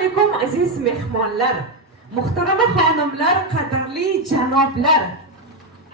alaykum aziz mehmonlar, muhtarama xonimlar, qadrli janoblar,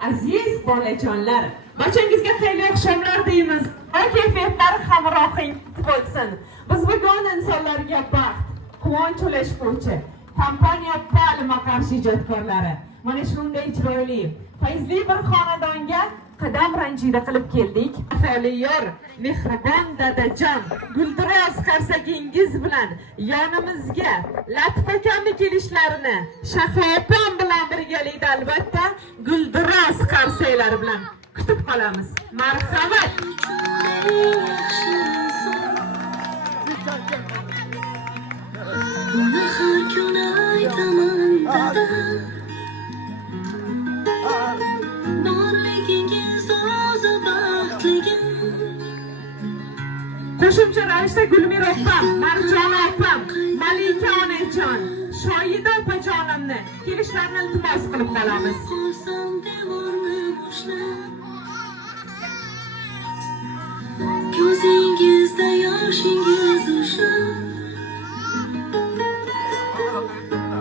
aziz bolajonlar. Barchangizga xayrli oqshomlar deymiz. Kayfiyatlar hamrohing bo'lsin. Biz bugun insonlarga baxt, quvonch ulashuvchi kompaniya Palma qarshi ijodkorlari mana shunday chiroyli, fayzli bir xonadonga qadam ranjida qilib keldik. Afaliyor, mehribon dadajon, guldiroz qarsagingiz bilan yonimizga Latif akamni kelishlarini Shahlo opam bilan birgalikda albatta guldiroz qarsaklar bilan kutib qolamiz. Marhamat. Buni har kun aytaman dada, borligingiz o'zi baxtligim. Qo'shimcha ravishda Gulmira opam, Marjona opam, Malika onajon, Shoida opajonimni kelishlarini iltimos qilib qolamiz. Qolsam devorni boshlab, ko'zingizda yoshingiz ushlab,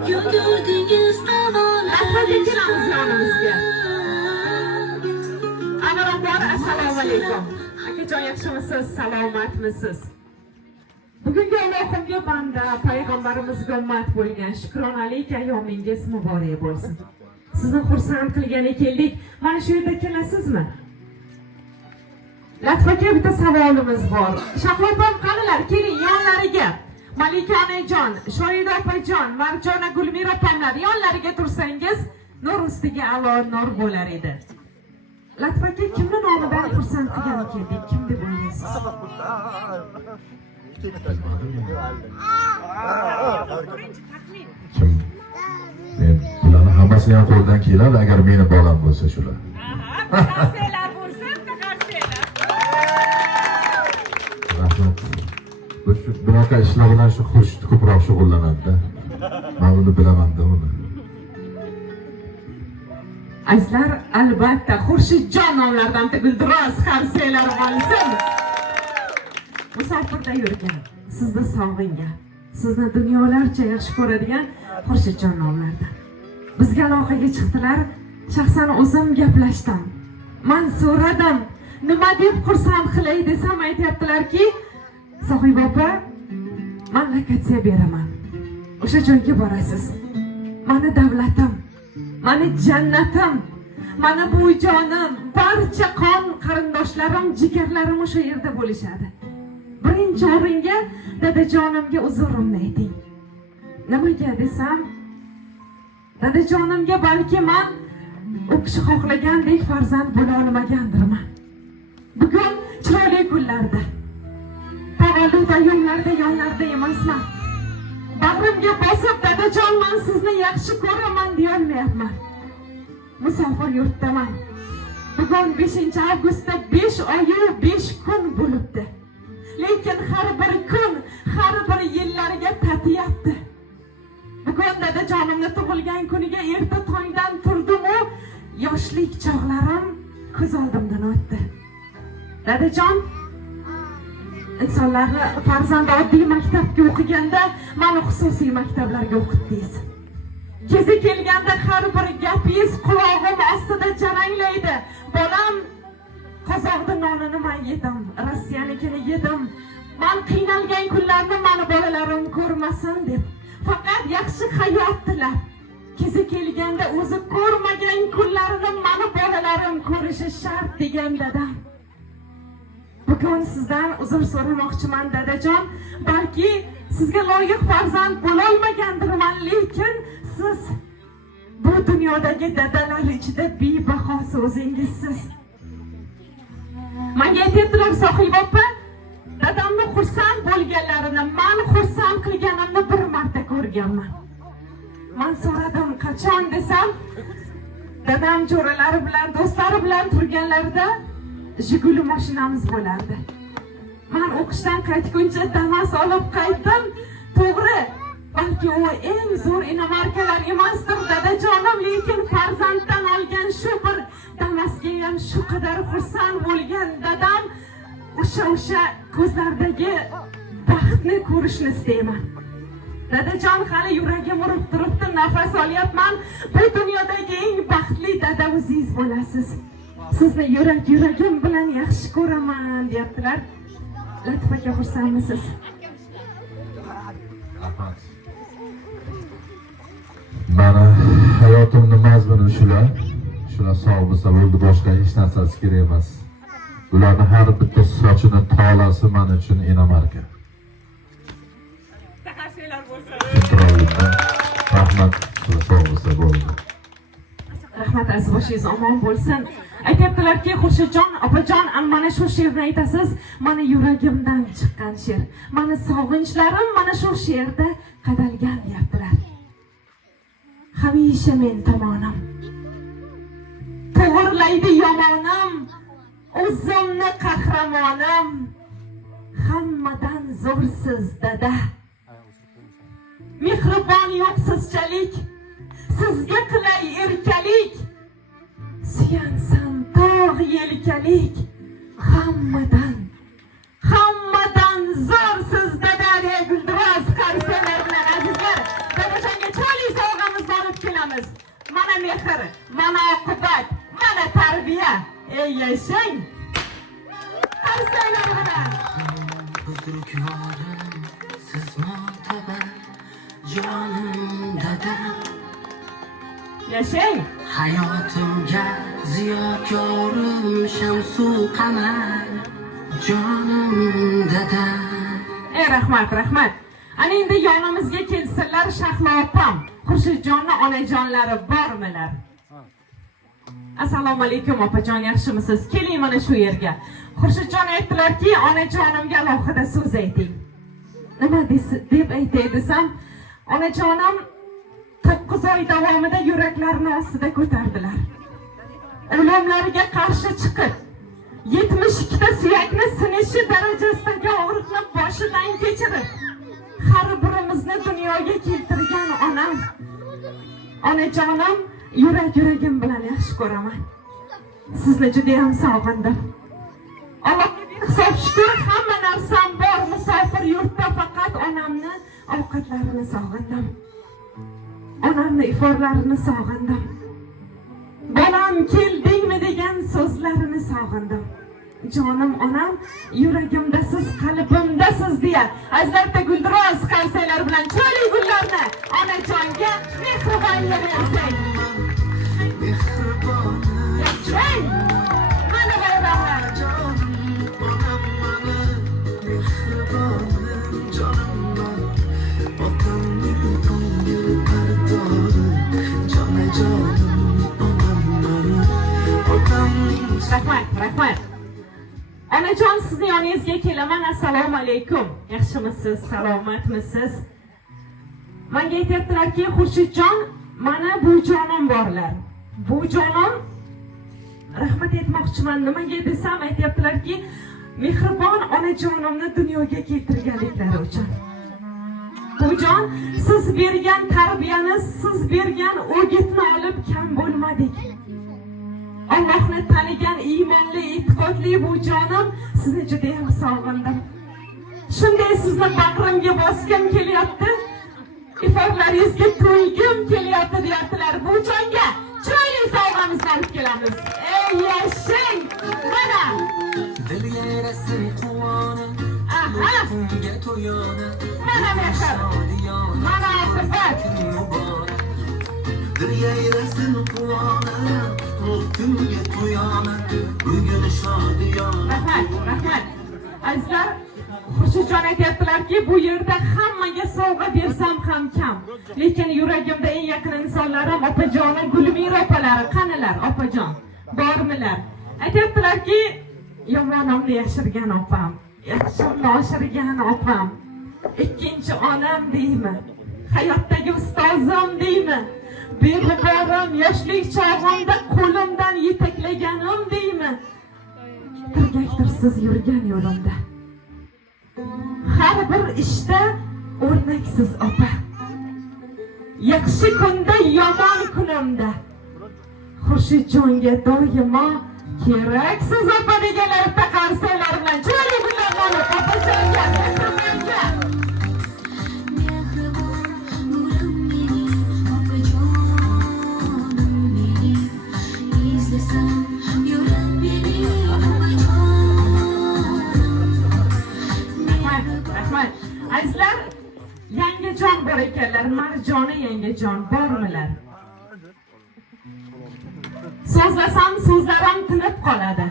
ko'rdingiz yonimizga. Avvalambor assalomu alaykum. Akajon yaxshimisiz? Salomatmisiz? Bugungi Allohimga banda, payg'ambarimizga ummat bo'lgan shukronalik ayyomingiz muborak bo'lsin. Sizni xursand qilgani keldik. Mana shu yerda kelasizmi? Latif aka, bitta savolimiz bor. Shahlo opam qanilar? Keling yonlariga. Malika onajon, Shoida opajon, Marjona, Gulmira opamlar yonlariga tursangiz, nur ustiga a'lo nur bo'lar edi. Latif aka, kimni nomidan xursand qilgani keldik? Kim deb o'ylaysiz? Kim? Men bularni hammasi ham qo'ldan keladi agar meni bolam bo'lsa shular. Qarsaklar bo'lsa, qarsaklar. Rahmat. Bunaqa ishlar bilan shu Xurshid ko'proq shug'ullanadi-da. Men uni bilaman-da uni. Azizlar, albatta Xurshidjon nomlaridan guldiroz qarsaklar bo'lsin. Musofirda yurgan, sizni sog'ingan, sizni dunyolarcha yaxshi ko'radigan Xurshidjon nomlaridan. Bizga aloqaga chiqdilar, shaxsan o'zim gaplashdim. Men so'radim, nima deb xursand qilay desam aytayaptilarki, Sohiba opa, men lokatsiya beraman. O'sha joyga borasiz. Meni davlatim, meni jannatim, meni buvijonim, barcha qon qarindoshlarim, jigarlarim o'sha yerda bo'lishadi. Birinchi o'ringa dadajonimga uzurimni ayting. Nimaga desam, dadajonimga balki men u kishi xohlagandek farzand bo'la olmagandirman. Bugun chiroyli kunlarda, tavallud ayyomlarida yonlarida emasman. Bag'rimga bosib, dadajon, men sizni yaxshi ko'raman deya olmayapman. Musofir yurtdaman. Bugun 5-avgustda 5 oy 5 kun bo'libdi. Lekin har bir kun, har bir yillariga tatiyapti. Bugun dadajonimning tug'ilgan kuniga erta tongdan turdim-u, yoshlik chog'larim ko'z oldimdan o'tdi. Dadajon, insonlarni farzand oddiy maktabga o'qiganda, meni xususiy maktablarga o'qitdingiz. Kezi kelganda har bir gapingiz qulog'im ostida jaranglaydi. Bolam, Qozoqning nonini men yedim, Rossiyanikini yedim. Men qiynalgan kunlarni meni bolalarim ko'rmasin deb, faqat yaxshi hayot tilab, kezi kelganda o'zi ko'rmagan kunlarini meni bolalarim ko'rishi shart degan dadam. Bugun sizdan uzr so'ramoqchiman dadajon. Balki sizga loyiq farzand bo'la olmagandirman, lekin siz bu dunyodagi dadalar ichida bebaho o'zingizsiz. Menga aytibdilar Sohiba opa, dadamni xursand bo'lganlarini, men xursand qilganimni bir marta ko'rganman. Men so'radim, qachon desam, dadam jo'ralari bilan, do'stlari bilan turganlarida Jiguli mashinamiz bo'lardi. Men o'qishdan qaytguncha Damas olib qaytdim. To'g'ri, balki u eng zo'r inomarkalar emasdir dadajonim, lekin farzanddan olgan shu bir Damasga ham shu qadar xursand bo'lgan dadam, o'sha ko'zlardagi baxtni ko'rishni istayman. Dadajon, hali yuragim urib turibdi, nafas olyapman. Bu dunyodagi eng baxtli dada o'zingiz bo'lasiz. Sizni yuragim bilan yaxshi ko'raman, deyaptilar. Latif aka, xursandmisiz? Rahmat. Mana hayotimning mazmuni shular. Shular sog' bo'lsa bo'ldi, boshqa hech narsasi kerak emas. Ularning har bitta sochini tolasi men uchun enamarka. Rahmat, sog' bo'lsa bo'ldi. Rahmat, aziz boshingiz omon bo'lsin. Aytyaptilarki, Xurshidjon opajon, mana shu she'rni aytasiz, mana yuragimdan chiqqan she'r. Mana sog'inchlarim mana shu she'rda qadalgan, deyaptilar. Hamisha men tomonim to'g'irlaydi yomonim, o'zimni qahramonim. Hammadan zo'rsiz dada, mehribon yo'q sizchalik, sizga qilay erkalik, suyansam tog' yelkalik. Hammadan zo'rsiz dada, deya guldiroz qarsalar bilan azizlar, dadajonga chiroyli sovg'amizni olib kelamiz. Mana mehr, mana oqibat, mana tarbiya. Ey yashang qarsalar bilan. Buzrukvorim, siz mo'tabar jonim dadam. Yashang. Hayotimga ziyokorim, shamsu qamar jonim dadam. Rahmat. Ana endi yonimizga kelsinlar Shahlo opam. Xurshidjonning onajonlari bormilar? Assalomu alaykum opajon, yaxshimisiz? Keling mana shu yerga. Xurshidjon aytdilarki, onajonimga alohida so'z ayting. Nima deb aytay desam, onajonim 9 oy davomida yuraklarini ostida ko'tardilar. O'limlariga qarshi chiqib 72 ta suyakni sinishi darajasidagi og'riqni boshidan kechirib har birimizni dunyoga keltirgan onam. Onajonim, yuragim bilan yaxshi ko'raman. Sizni juda ham sog'indim. Allohga hisob shukr, hamma narsam bor. Musofir yurtda faqat onamni ovqatlarini sog'indim. Onamni iforlarini sog'indim. Bolam, keldingmi degan so'zlarini sog'indim. Jonim onam, yuragimdasiz, qalbimdasiz deya azizlarda guldiroz qarsaylar bilan chiroyli gullarni onajonga mehribon bersak. Yashang! Mana bayramlar. Rahmat. Onajon, sizni yoningizga kelaman. Assalomu alaykum. Yaxshimisiz? Salomatmisiz? Menga aytyaptilarki, Xurshidjon, mana bu jonim borlar. Bu jonim, rahmat aytmoqchiman. Nimaga desam, aytyaptilarki, mehribon onajonimni dunyoga keltirganliklari uchun. Bujon, siz bergan tarbiyani, siz bergan o'gitni olib kam bo'lmadik. Allohni tanigan iymonli, e'tiqodli bu jonim, sizni juda ham sog'indim. Shunday sizni bag'rimga bosgim kelyapti, iforlaringizga to'ygim kelyapti, deyaptilar. Bu jonga chiroyli sovg'amizni olib kelamiz. Ey yashang! Mana dil yarasin quvonib, ruhimga to'yonib, mana mehr, mana oqibat. Dil yarasin quvonib, ruhimga to'yonib, bugun shodiyona. Rahmat. Azizlar, Xurshidjon aytyaptilarki, bu yerda hammaga sovg'a bersam ham kam. Lekin yuragimda eng yaqin insonlarim opajonim, Gulmira opalari qanilar, opajon? Bormilar? Aytyaptilarki, yomonimni yashirgan opam, yaxshimni oshirgan opam, ikkinchi onam deymi, hayotdagi ustozim deymi, beg'uborim, yoshlik chog'imda qo'limdan yetaklaganim deymi, tirgaktirsiz yurgan yo'limda, har bir ishda o'rnaksiz opa, yaxshi kunda, yomon kunimda Xurshidjonga doimo keraksiz opa deganlar taqarsaylar bilan chiroyli gullarni olib opajonga, mehribonga. bor ekanlar. Marjona yangajon bormilar? So'zlasam so'zlarim tinib qoladi.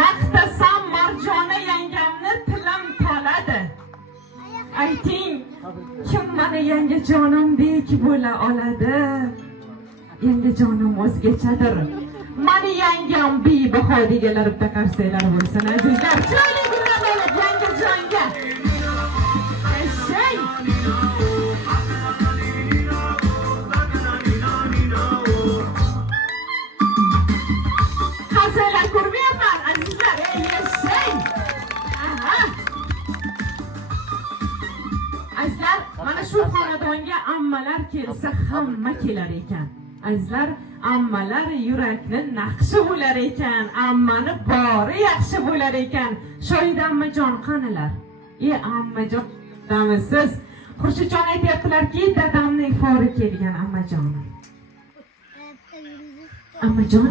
Maqtasam Marjona yangamni tilim toladi. Ayting, kim mani yangajonimdek bo'la oladi? Yangajonim o'zgachadir. Mani yangam bebaho deganlar bitta qarsaylar bo'lsin azizlar. Chiroyli gullar olib yangajonga. Eshey. Qarsaylar ko'rmayapman azizlar. Eshey. Aha. Azizlar, mana shu xonadonga ammalar kelsa hamma kelar ekan. Azizlar, ammalar yurakni naqshi bo'lar ekan, ammani bori yaxshi bo'lar ekan. Shohida ammajon qanilar? Ammajon, damisiz. Xurshidjon aytayaptilarki, dadamning fori kelgan ammajonim. Ammajon,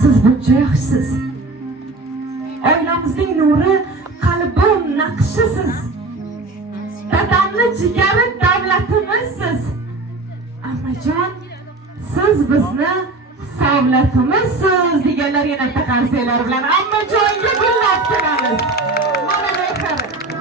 siz buncha yaxshisiz. Oilamizning nuri, qalbim naqshisiz. Dadamni jigari davlatimizsiz. Ammajon, siz bizni savlatimizsiz deganlar yana taqarsaylar bilan ammajonga gullab kelamiz. Mana mehr,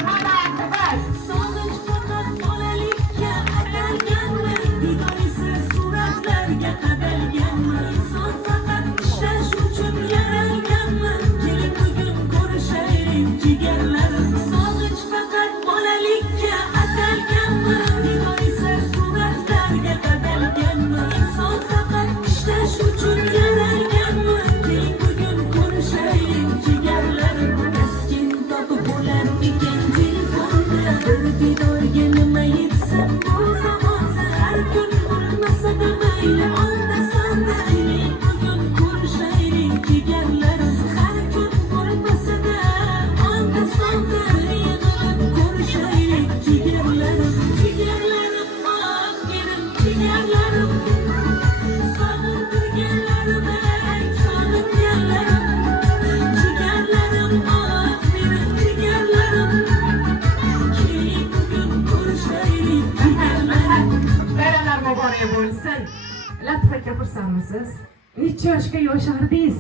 mana aqibat. Sog'inch faqat bolalikka atalganmi? Diyorisiz suratlarga qadalganmi? Inson faqat ishlash uchun yaralganmi? Keling bugun ko'rishaylik jigarlarim. Sog'inch faqat bolalikka atalganmi? Diyorisiz suratlarga qadalganmi? Inson faqat ishlash uchun yaralganmi? Keling bugun ko'rishaylik jigarlarim. Taskin topib bo'larmikan telefonda? Bir didorga nima yetsam bu zamonda? Har kun bo'lmasa-da mayli onda-sonda. Keling bugun ko'rishaylik jigarlarim. Har kun bo'lmasa-da onda-sonda. Yig'ilib ko'rishaylik jigarlarim. Jigarlarim, oh menim jigarlarim. Sog'intirganlarim, sog'inganlarim. Jigarlarim, oh menim jigarlarim. Keling bugun ko'rishaylik jigarlarim. Bayramlar muborak bo'lsin. Latif aka xursandmisiz? Necha yoshga yoshardingiz?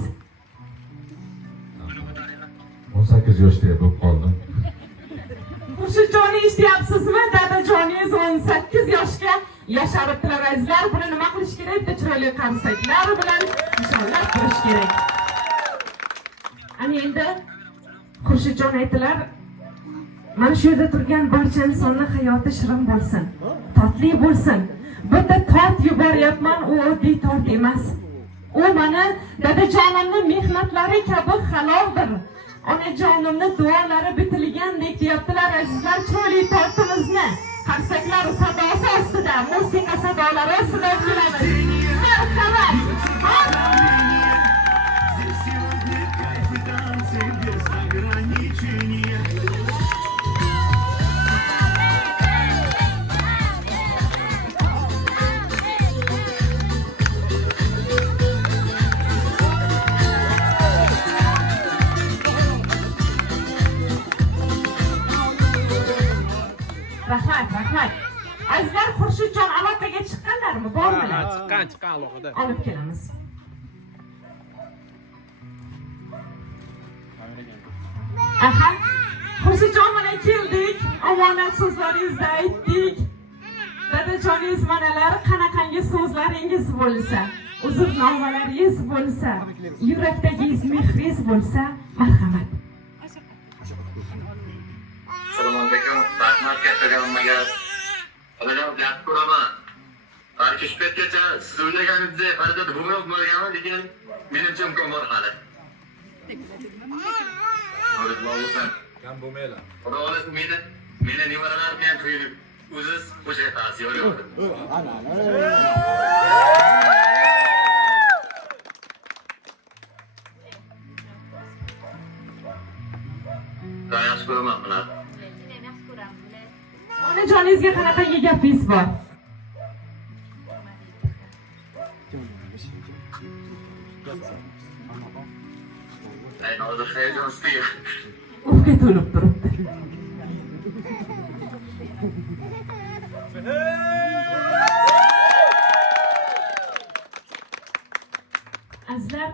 18 yoshda bo'lib qoldim. Xurshidjonni eshityapsizmi? Dadajoningiz 18 yoshga yasharibdilar azizlar. Buni nima qilish kerak? Bitta chiroyli qarsaklar bilan inshaalloh ko'rish kerak. Ana endi Xurshidjon aytdilar, mana shu yerda turgan barcha insonning hayoti shirin bo'lsin, totli bo'lsin. Bitta tort yuboryapman, u oddiy tort emas. U mana dadajonimning mehnatlari kabi haloldir. Onajonimning duolari bitilgandek deyaptilar azizlar. Chiroyli tortimizni qarsaklar sadosi ostida, musiqa sadolari ostida o'tkazamiz. Marhamat. Rahmat. Azizlar, Xurshidjon aloqaga chiqqanlarmi? Bormilar? Chiqqan aloqada. Olib kelamiz. Aha. Xurshidjon mana keldik. Omonat so'zlaringizni aytdik. Dadajoningiz manalar qanaqangi so'zlaringiz bo'lsa, uzrnomalaringiz bo'lsa, yurakdagingiz mehringiz bo'lsa, marhamat. Assalomu alaykum. Rahmat kattaga hammaga. Onajon yaxshi ko'raman. Balki shu paytgacha siz o'ylaganingizda harakat bo'lmaganman, lekin menimcha imkon bor hali. Kam bo'lmaylar. Xudo xohlasa meni nevaralar bilan to'yib o'ziz qo'shiq aytasiz, yo'q. Yaxshi ko'raman bular. Onajoningizga qanaqangi gapingiz bor? Hozir hayajon ustiga. O'qqa to'lib turibdi. Azizlar,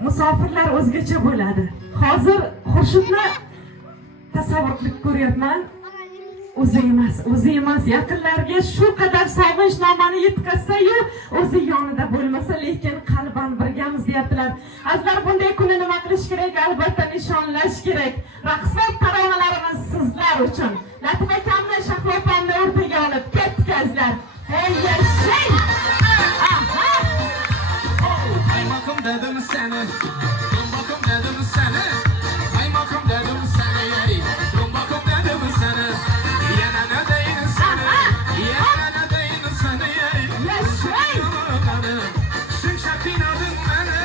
musofirlar o'zgacha bo'ladi. Hozir Xurshidni tasavvur qilib ko'ryapman. O'zi emas, yaqinlarga shu qadar sog'inchnomani yetkazsa-yu, o'zi yonida bo'lmasa, lekin qalban birgamiz deyaptilar. Azizlar, bunday kunni nima qilish kerak? Albatta nishonlash kerak. Raqslar taronalarimiz sizlar uchun. Latif akamni, Shahlo opamni o'rtaga olib ketdik azizlar. Hey, yashang! Aha! Kaymakam dedim seni, Dumbakum dedim seni, kaymakam dedim seni, Dumbakum dedim seni, yana ne deyin seni, yana ne deyin seni, Şimşek inadın beni.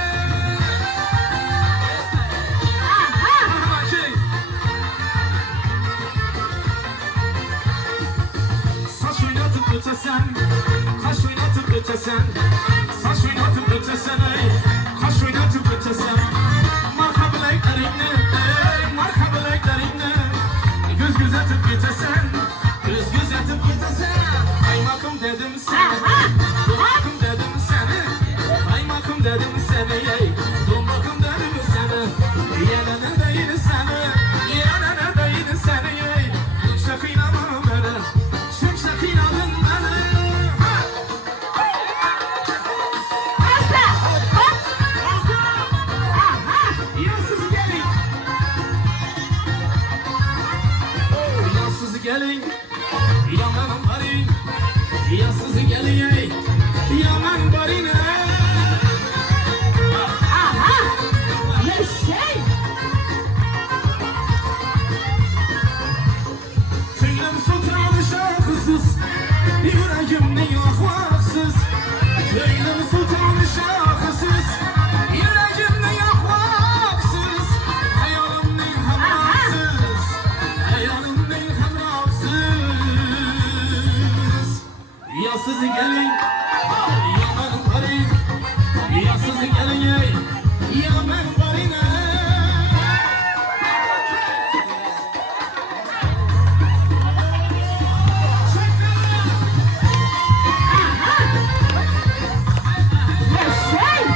Saç oynatıp ötesen, kaş oynatıp ötesen, saç oynatıp ötesen, kaş oynatıp ötesen, marka bileklerini, marka bileklerini, göz gözetip gitesen, göz gözetip gitesen, kaymakım dedim seni, dumbakum dedim seni, kaymakım dedim seni, dumbakum dedim seni, yana ne değil seni, yana ne değil seni, şimşek inadın beni, şimşek inadın beni. Yansız gelin. Yansız gelin. Yaman barin. Yansız gelin. Yaman barin. Yashang! Tüylüm sultanı şahısız. Yüreğimde yakvaksız. Tüylüm sultanı şahısız. Yüreğimde yakvaksız. Hayalimde hamraksız. Hayalimde hamraksız. Yansız gelin. Yaman barin. Yansız gelin. Yaman barin. Yashang!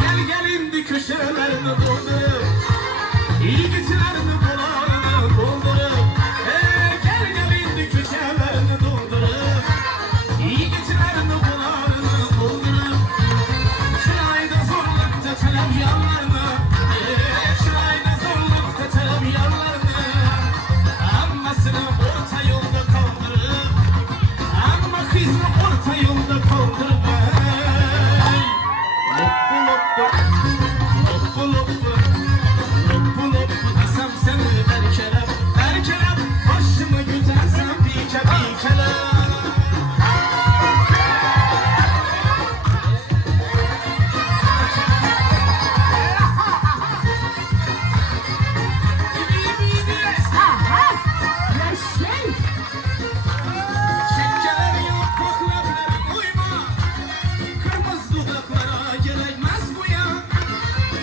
Gel gelindi köşelerini doldurup, yiğitlerini dolarını doldurup, gel gelindi köşelerini doldurup, yiğitlerini dolarını doldurup, çırayda zorlukta telem yanlarını, çırayda zorlukta telem yanlarını, ammasını orta yolda kaldırıp, amma kızını orta yolda kaldırıp, loppu loppu, loppu loppu desem seni erkelem, erkelem, başımı gütersem bike bikelem. Aha! Yashang! Şekkeler yaprak leblerim uyma, kırmızı dudaklara gerekmez bu ya.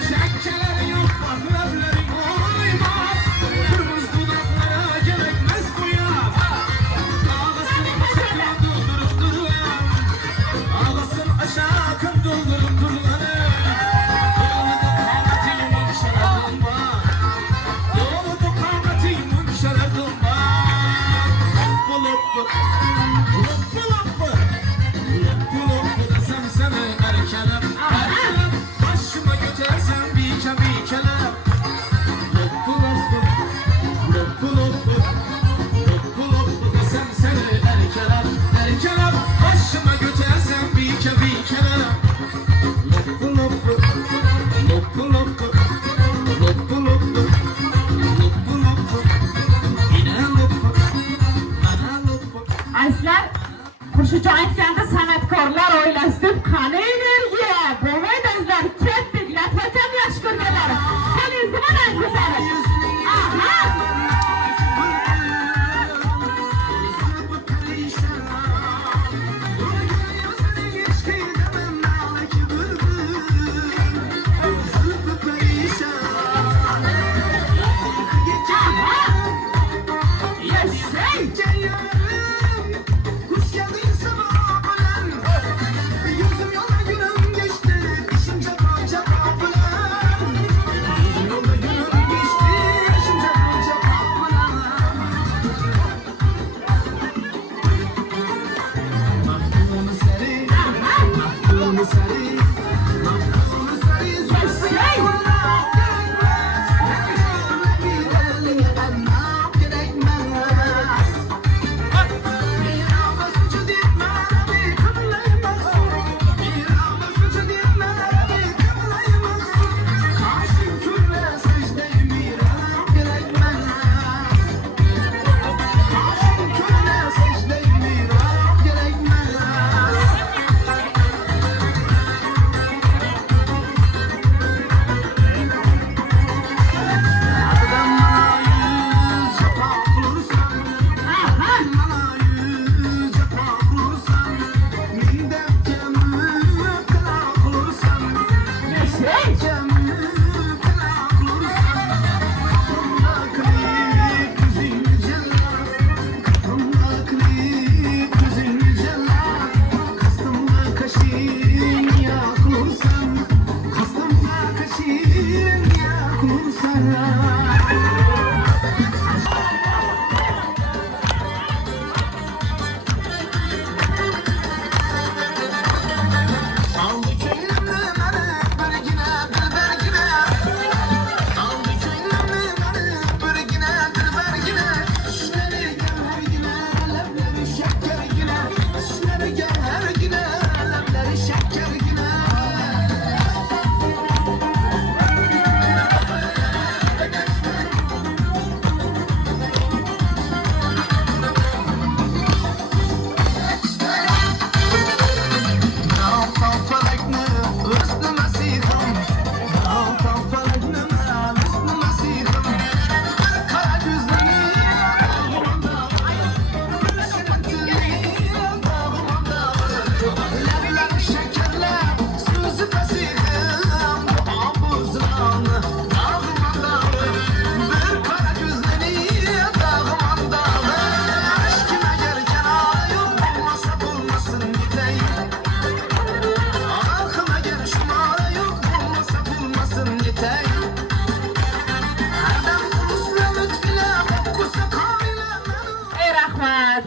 Şekkeler yaprak leblerim uyma, kırmızı dudaklara gerekmez bu ya. Ağlasın aşağı doldurup duruyor, ağlasın aşağı kan doldurup duruyor. Yolda kavgatıyım şaradın var. Loppu loppu, loppu loppu, loppu loppu desem sana erkelem, erkelem, başıma götürsem bike bikelem. Loppu loppu, loppu loppu, loppu loppu desem sana erkelem, erkelem, başıma götürsem bike bikelem. Loppu loppu, loppu loppu, loppu loppu, loppu loppu, yine loppu, ana loppu. Azizlar, Xurshidjon aytganda san'atkorlar oilasi deb qani energiya. Bo'lmaydi azizlar, ketdik. Latif akam yaxshi ko'rganlar. Qo'lingizni mana ko'tarib. Aha!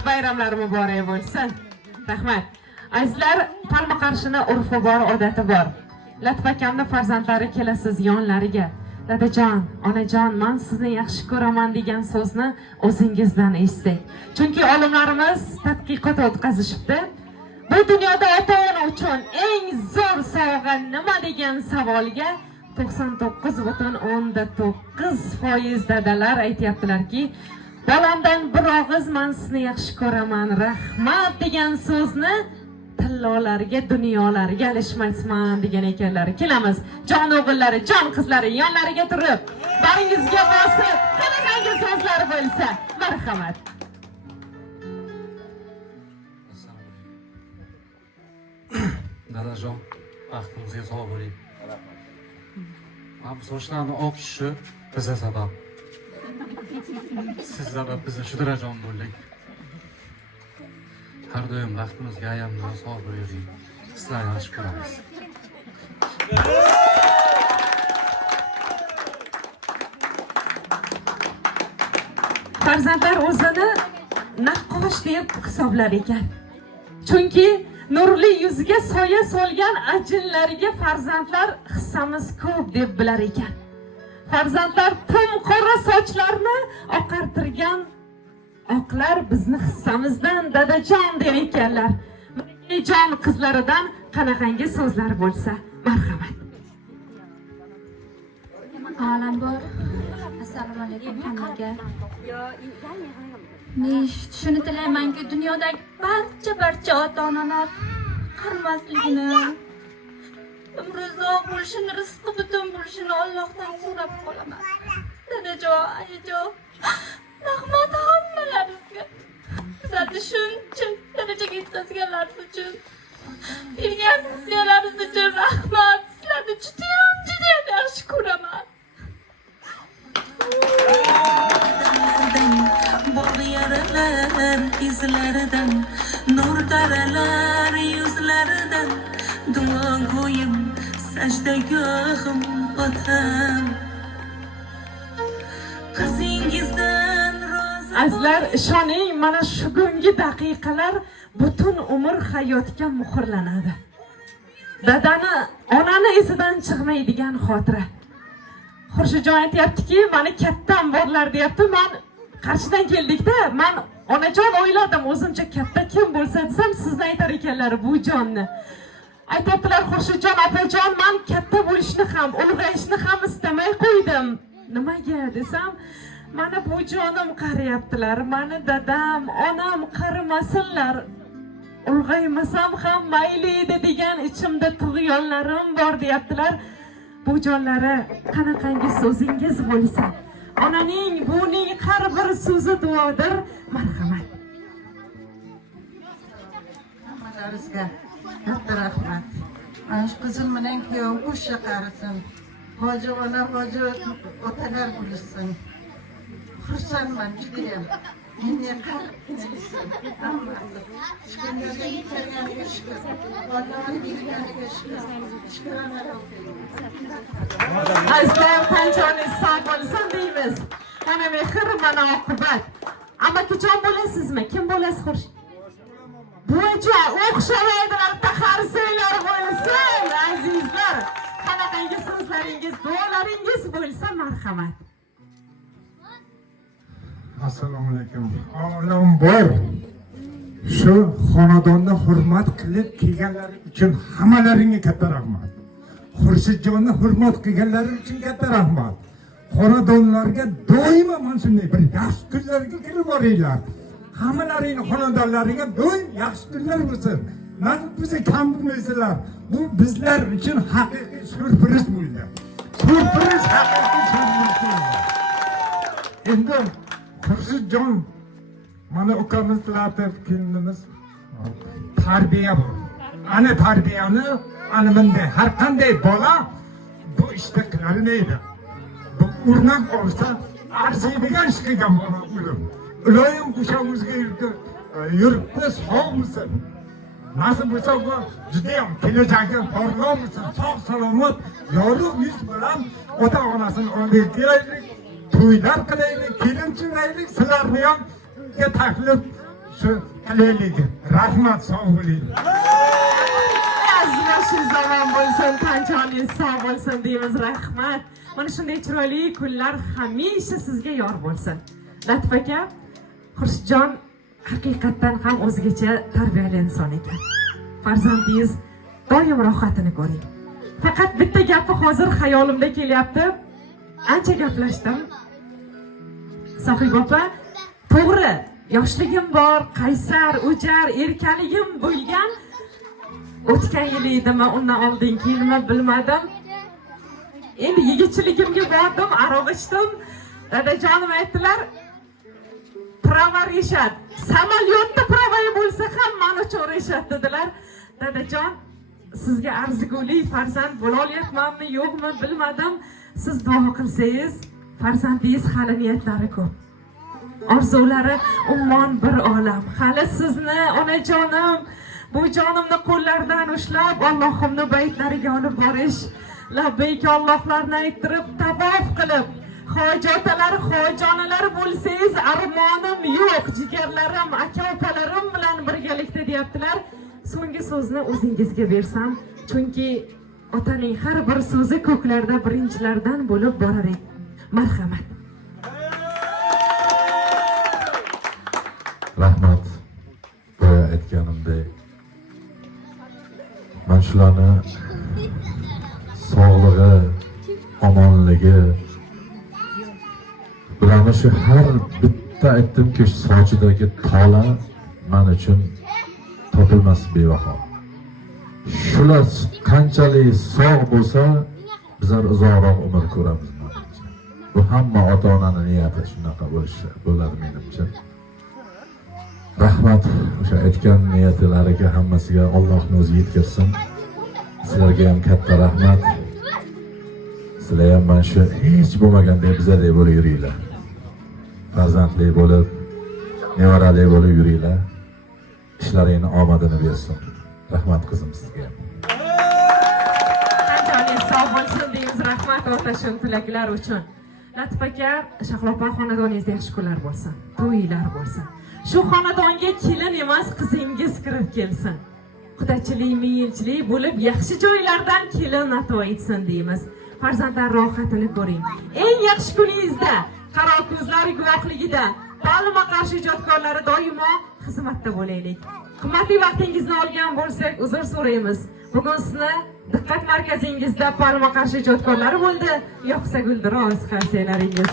bayramlar muborak bo'lsin. Rahmat. Azizlar, palma qarshini urfi bor, odati bor. Latif akamning farzandlari kelasiz yonlariga. Dadajon, onajon, men sizni yaxshi ko'raman degan so'zni o'zingizdan eshitdik. Chunki olimlarimiz tadqiqot o'tkazishibdi. Bu dunyoda ota-ona uchun eng zo'r sovg'a nima degan savolga 99.9% dadalar aytayaptilarki, bolamdan bir og'iz men sizni yaxshi ko'raman, rahmat degan so'zni tillolarga, dunyolarga alishmayman degan ekanlar. Kelamiz, jon o'g'illari, jon qizlari yonlariga turib, bag'ringizga bosib, qanaqangi so'zlar bo'lsa, marhamat. Dadajon, vaqtimizga sog' bo'ling. Bu sochlarni oq tushishi bizga sabab. Siz sabab biz shu darajon bo'ldik. Har doim vaqtimizga ayamda sog' bo'ling. Sizlarni yaxshi ko'ramiz. Farzandlar o'zini naqqosh deb hisoblar ekan. Chunki nurli yuziga soya solgan ajinlariga farzandlar hissamiz ko'p deb bilar ekan. Farzandlar tim qora sochlarni oqartirgan oqlar bizni hissamizdan dadajon der ekanlar. Jon qizlaridan qanaqangi so'zlar bo'lsa, marhamat. Avvalambor assalomu alaykum hammaga. Men shuni tilaymanki, dunyodagi barcha ota-onalar qarimasligini, umri uzoq bo'lishini, rizqi butun bo'lishini Allohdan so'rab qolaman. Dadajon, ayajon, rahmat hammalaringizga. Bizlarni shuncha darajaga yetkazganlaringiz uchun, bergan tavsiyalaringiz uchun rahmat. Sizlarni judayam yaxshi ko'raman. Bol yaralar izlaridan, nur taralar yuzlaridan, duo go'yim sajdagahim otam. Qizingizdan rozi. Azizlar, ishoning, mana shu kungi daqiqalar butun umr hayotga muhrlanadi. dadani, onani esidan chiqmaydigan xotira. Xurshidjon aytayaptiki, meni kattam borlar deyapti. Men Qarshidan keldikda, men onajon o'yladim, o'zimcha katta kim bo'lsa desam, sizni aytar ekanlar bu jonni. Aytibdilar, Xurshidjon opajon, men katta bo'lishni ham, ulg'ayishni ham istamay qo'ydim. Nimaga desam, mana bu jonim qarayaptilar, meni dadam, onam qarimasinlar. Ulg'aymasam ham mayli edi degan ichimda tug'yonlarim bor deyaptilar. Bu jonlari qanaqangi so'zingiz bo'lsa, onaning, buning har bir so'zi duodir. Marhamat. Hammalaringizga katta rahmat. Mana shu qizim bilan kuyov o'sha qarisin. Hoji ona, hoji otalar bo'lsin. Xursandman judayam. Menga qarayapsiz. Hammasi. Shukronlarga yetganiga shukr. Allohning berganiga shukr. Shukronalar o'qiyman. Azizlar, qanchalik sog' bo'lsin deymiz. Mana mehr, mana oqibat. Amakijon bo'lasizmi? Kim bo'lasiz Xurshid? Buvajon, o'xshamaydilar, taxarsinglar bo'lsin, azizlar. Qanaqangi so'zlaringiz, duolaringiz bo'lsa marhamat. Assalomu alaykum. Olam bor. Shu xonadonni hurmat qilib kelganlari uchun hammalaringga katta rahmat. Xurshidjonni hurmat qilganlari uchun katta rahmat. Xonadonlarga doimo mana shunday bir yaxshi kunlarga kirib boringlar. Hammalaringning xonadonlariga doim yaxshi kunlar bo'lsin. Mana bizni kam bilmaysizlar. Bu bizlar uchun haqiqiy surpriz bo'ldi. Surpriz haqiqiy surpriz. Endi Xurshidjon, mana ukamiz Latif kelinimiz tarbiya bu. Ana tarbiyani ana bunday har qanday bola bu ishda qilolmaydi. Bu o'rnak olsa arziydigan ish qilgan bola o'lim. Iloyim o'sha o'zga yuribdi, sog' bo'lsin. Nasib bo'lsa bu judayam kelajagi porloq bo'lsin, sog' salomat, yorug' yuz bilan ota onasini oldiga kelaylik. To'ylar qilaylik, kelinchilaylik, sizlarni ham taklif shu qilaylik. Rahmat, sog' bo'ling. Azizlar, zamon bo'lsin, qanchalik sog' bo'lsin deymiz. Rahmat. Mana shunday chiroyli kunlar hamisha sizga yor bo'lsin. Latif aka, Xurshidjon haqiqatdan ham o'zgacha tarbiyali inson ekan. Farzandingiz doim rohatini ko'ring. Faqat bitta gapi hozir xayolimda kelyapti. Ancha gaplashdim. Sohib opa, to'g'ri, yoshligim bor, qaysar, o'jar, erkaligim bo'lgan. O'tgan yil edimi, undan oldingi yilmi bilmadim. Endi yigitchiligimga bordim, aroq ichdim. Dadajonim aytdilar, prava reshat. Samolyotda pravay bo'lsa ham men uchun reshat dedilar. Dadajon, sizga arzigulik farzand bo'la olyapmanmi, yo'qmi bilmadim. Siz duo qilsangiz, farzandingiz hali niyatlari ko'p. Orzulari ummon bir olam. Hali sizni onajonim, bu jonimni qo'llaridan ushlab, Allohimni baytlariga olib borish, labbayk Allohlarni ayttirib, tavof qilib, hojotalari, hojonalari bo'lsangiz, armonim yo'q, jigarlarim, aka-opalarim bilan birgalikda deyaptilar. So'nggi so'zni o'zingizga bersam, chunki otaning har bir so'zi ko'klarda birinchilardan bo'lib borar edi. Marhamat. Rahmat. Boya aytganimdek, men shularni sog'lig'i, omonligi bilan shu har bitta aytdimki, sochidagi tola men uchun topilmas bebaho. Shular qanchalik sog' bo'lsa, bizlar uzoqroq umr ko'ramiz. Bu hamma ota-onaning niyati shunaqa bo'ladi menimcha. Rahmat, o'sha aytgan niyatlariga hammasiga Allohning o'zi yetkazsin. Sizlarga ham katta rahmat. Sizlar ham mana shu hech bo'lmaganda bizlarday bo'lib yuringlar. Farzandli bo'lib, nevarali bo'lib yuringlar. Ishlaringni omadini bersin. Rahmat qizim sizga. Qanchalik sog' bo'lsin deymiz. Rahmat o'rtashun tilaklar uchun. Latif aka, Shahlopa xonadoningizda yaxshi kunlar bo'lsin, to'ylar bo'lsin. Shu xonadonga kelin emas, qizingiz kirib kelsin. qudachilik, miyilchilik bo'lib, yaxshi joylardan kelin ato etsin deymiz. Farzandlar rohatini ko'ring. Eng yaxshi kuningizda, qaro ko'zlari guvohligida ta'lim va qarshi ijodkorlari doimo xizmatda bo'laylik. Qimmatli vaqtingizni olgan bo'lsak, uzr so'raymiz. Bugun sizni diqqat markazingizda ta'lim va qarshi ijodkorlari bo'ldi. Yo'qsa guldiroz qarsiylaringiz.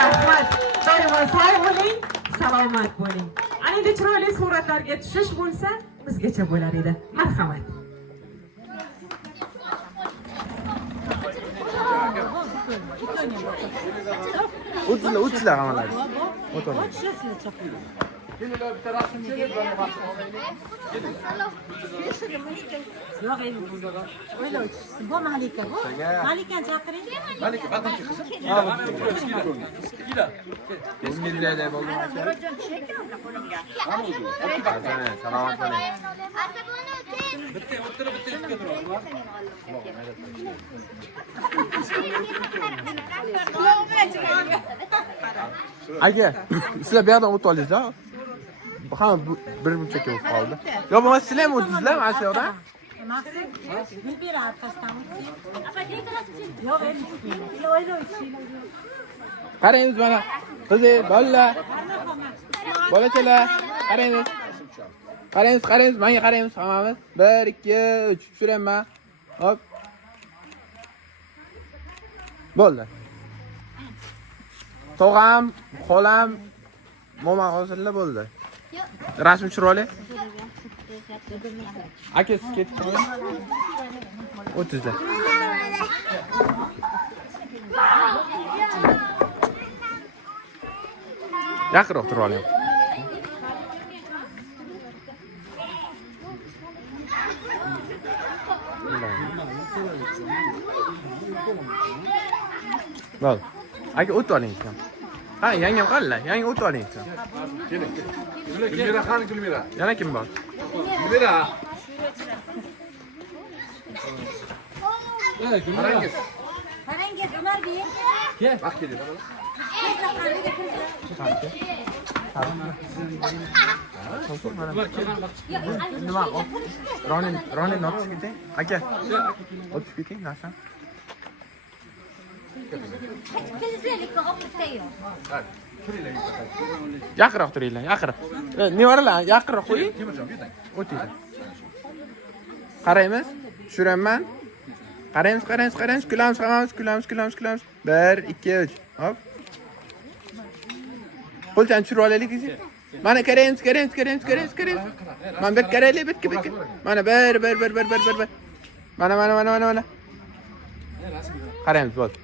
Rahmat. Doimo sog' bo'ling, salomat bo'ling. Ana endi chiroyli suratlarga tushish bo'lsa, bizgacha bo'lar edi. Marhamat. Uçlar hamalar. Yo'q endi o'yla o'tishsin. Bu Malika bu. Malikani chaqiring. Malika batınki kızım. Bismillahirrahmanirrahim. Selamat aleyküm. Aka, sizlar bu yerdan o'tib olasizlar. Ha, bir muncha kelib qoldi. Yo, bo'lmasa sizlar ham o'tdingizlar mana shu yoqdan. Maqsad bir bir arkasidan yo'q endi o'yla o'tishsin. Qaraymiz mana. Qizi, bolalar. Bolachalar, qaraymiz. Qaraymiz, menga qaraymiz hammamiz. 1 2 3 tushiraman. Hop. Bo'ldi. Tog'am, xolam, mo'ma hozirlar bo'ldi. Rasm chiroyli. Aka siz ketib qoling. O'tizlar. Yaqinroq turib oling. Bo'l. Aka o't oling. Ha, yangam qalla. Yangi o't oling. Keling. Gulmira qani Gulmira? Yana kim bor? Gulmira. Qarangiz. Qarangiz, Umar bey. Kel. Vaqt keldi. Nima? Ronin otib keting. Aka. Otib keting, narsa. Yaqinroq turinglar, yaqinroq. Nevaralar, yaqinroq qo'ying. O'tinglar. Qaraymiz. Tushiraman. Qaraymiz, kulamiz hammamiz, kulamiz. 1 2 3. Hop. Qo'lchani tushirib olaylik. Mana qaraymiz. Mana bir qaraylik, bitki. Mana 1. Mana. Qaraymiz, bo'ldi.